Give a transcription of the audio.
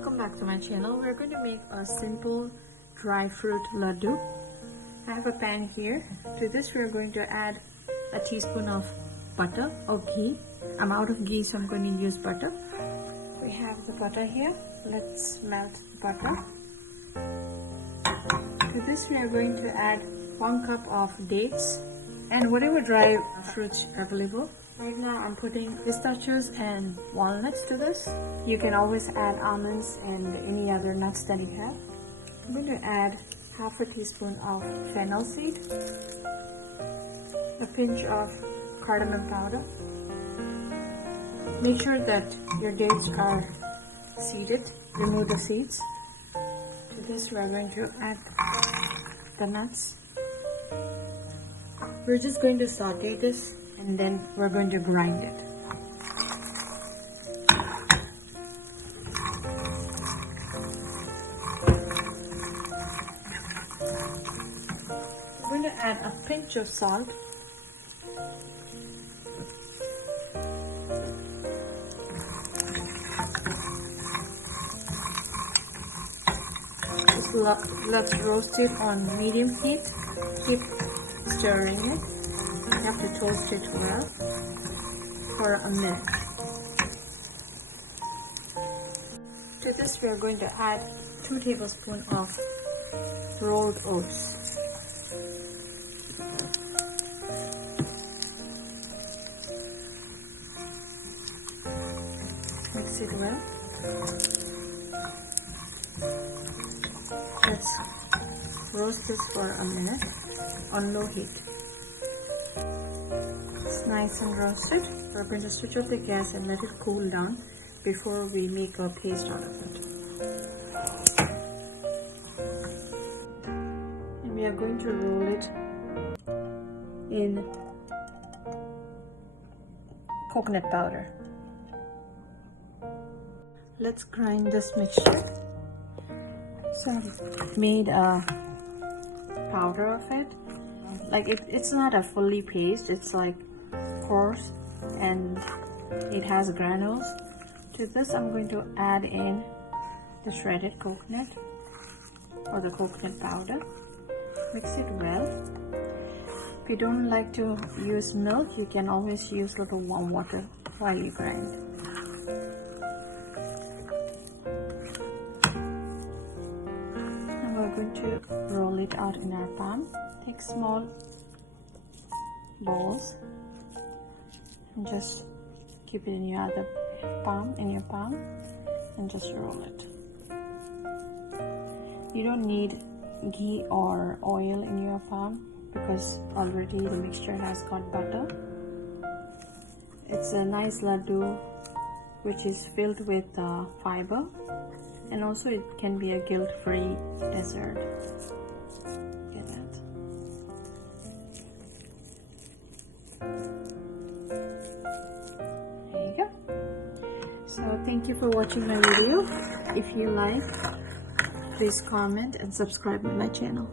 welcome back to my channel. We're going to make a simple dry fruit laddu. I have a pan here. To this we're going to add a teaspoon of butter or ghee. I'm out of ghee, so I'm going to use butter. We have the butter here. Let's melt the butter. To this we are going to add 1 cup of dates and whatever dry fruits available. Right now I'm putting pistachios and walnuts to this. You can always add almonds and any other nuts that you have. I'm going to add half a teaspoon of fennel seed, a pinch of cardamom powder. Make sure that your dates are seeded. Remove the seeds. To this we are going to add the nuts. We're just going to saute this and then we're going to grind it. We're going to add a pinch of salt. Let's roast it on medium heat. Keep stirring it. You have to toast it well for a minute. To this we are going to add 2 tablespoons of rolled oats. Mix it well. Let's roast this for a minute on low heat. It's nice and roasted. We're going to switch off the gas and let it cool down before we make a paste out of it. And we are going to roll it in coconut powder. Let's grind this mixture. So I've made a powder of it. Like it's not a fully paste, it's like coarse and it has granules. To this I'm going to add in the shredded coconut or the coconut powder. Mix it well. If you don't like to use milk, you can always use a little warm water while you grind. We're going to roll it out in our palm. Take small balls and just keep it in your other palm, and just roll it. You don't need ghee or oil in your palm because already the mixture has got butter. It's a nice laddu which is filled with fiber. And also it can be a guilt-free dessert. Get that? There you go. So thank you for watching my video. If you like, please comment and subscribe to my channel.